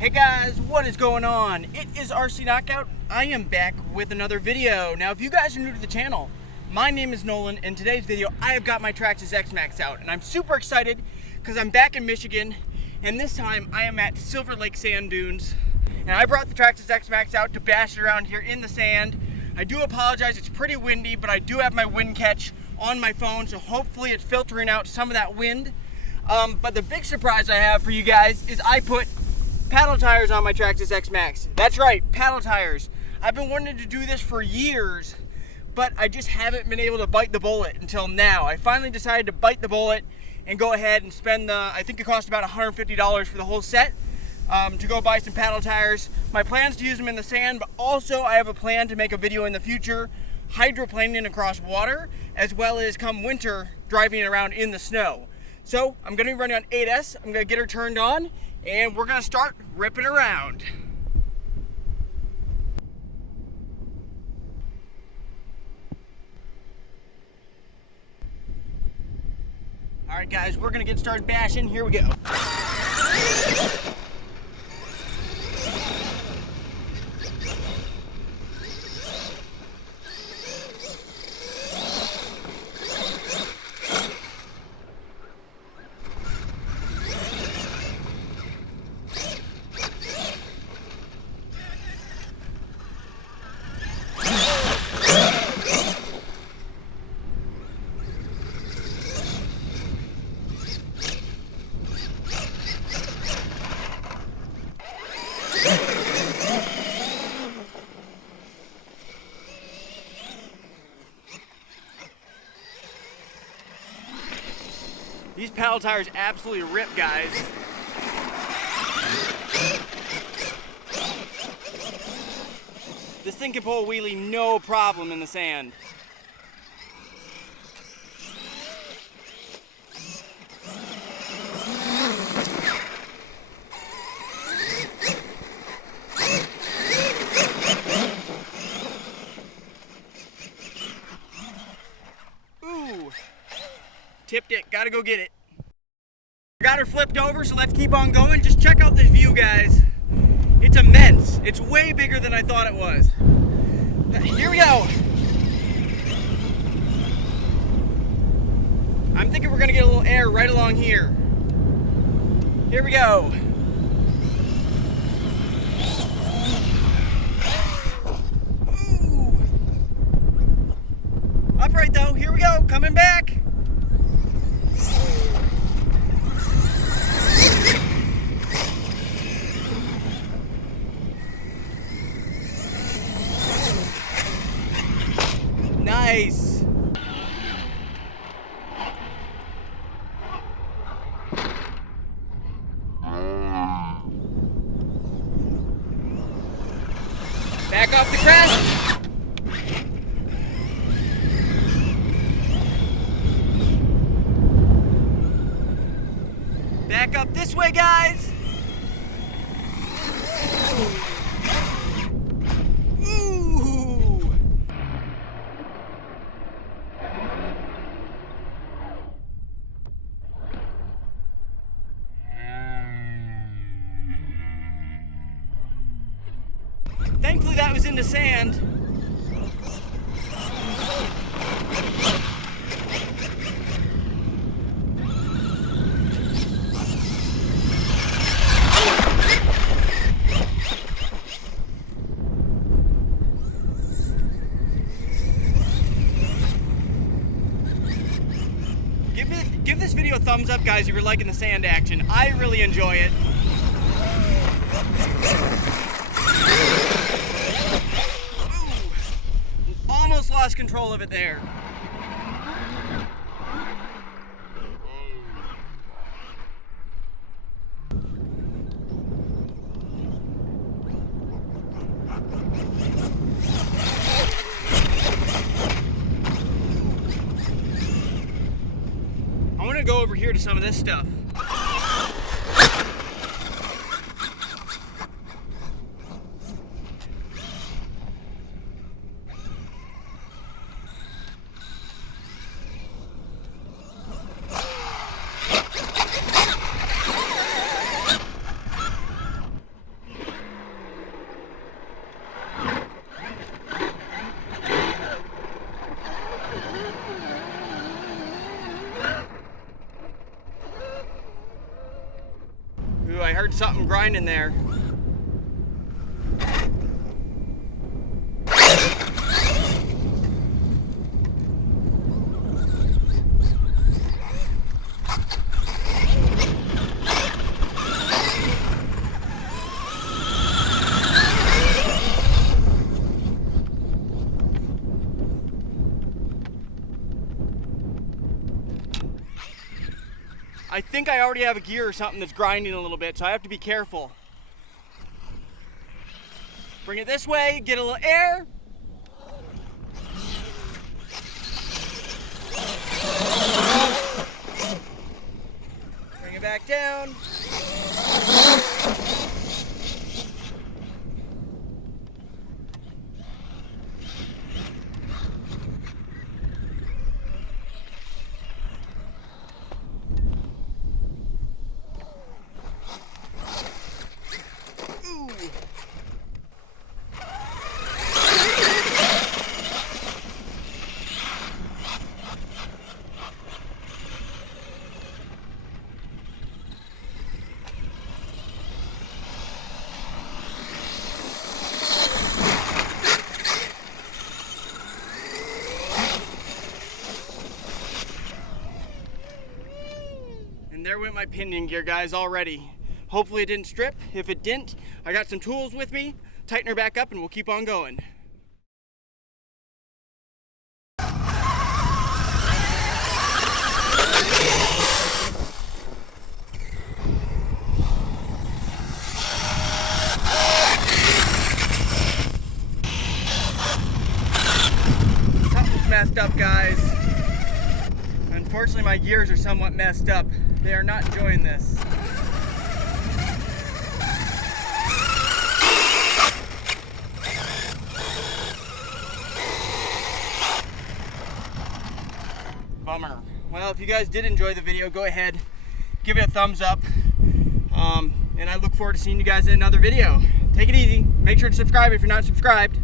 Hey guys, what is going on? It is RC Knockout. I am back with another video. Now, if you guys are new to the channel, my name is Nolan. In today's video, I have got my Traxxas X Maxx out, and I'm super excited because I'm back in Michigan, and this time I am at Silver Lake Sand Dunes, and I brought the Traxxas X Maxx out to bash it around here in the sand. I do apologize, it's pretty windy, but I do have my wind catch on my phone, so hopefully it's filtering out some of that wind. But the big surprise I have for you guys is I put paddle tires on my Traxxas X Maxx. That's right, paddle tires. I've been wanting to do this for years, but I just haven't been able to bite the bullet until now. I finally decided to bite the bullet and go ahead and spend I think it cost about $150 for the whole set to go buy some paddle tires. My plan is to use them in the sand, but also I have a plan to make a video in the future hydroplaning across water, as well as come winter driving around in the snow. So I'm gonna be running on 8S, I'm gonna get her turned on, and we're gonna start ripping around. All right guys, we're gonna get started bashing. Here we go. These paddle tires absolutely rip, guys. This thing can pull a wheelie no problem in the sand. Ooh, tipped it, gotta go get it. Got her flipped over, so let's keep on going. Just check out this view, guys. It's immense. It's way bigger than I thought it was. Here we go. I'm thinking we're gonna get a little air right along here. Here we go. Ooh. Upright though, here we go, coming back. Nice. Back off the crest. Back up this way, guys. Thankfully that was in the sand. Give this video a thumbs up, guys, if you're liking the sand action. I really enjoy it. Almost lost control of it there. I want to go over here to some of this stuff. heard something grinding there. I think I already have a gear or something that's grinding a little bit, so I have to be careful. Bring it this way, get a little air. Bring it back down. And there went my pinion gear, guys, already. Hopefully it didn't strip. If it didn't, I got some tools with me. Tighten her back up and we'll keep on going. Something's messed up, guys. Unfortunately, my gears are somewhat messed up. They are not enjoying this. Bummer. Well, if you guys did enjoy the video, go ahead, give it a thumbs up. And I look forward to seeing you guys in another video. Take it easy. Make sure to subscribe if you're not subscribed.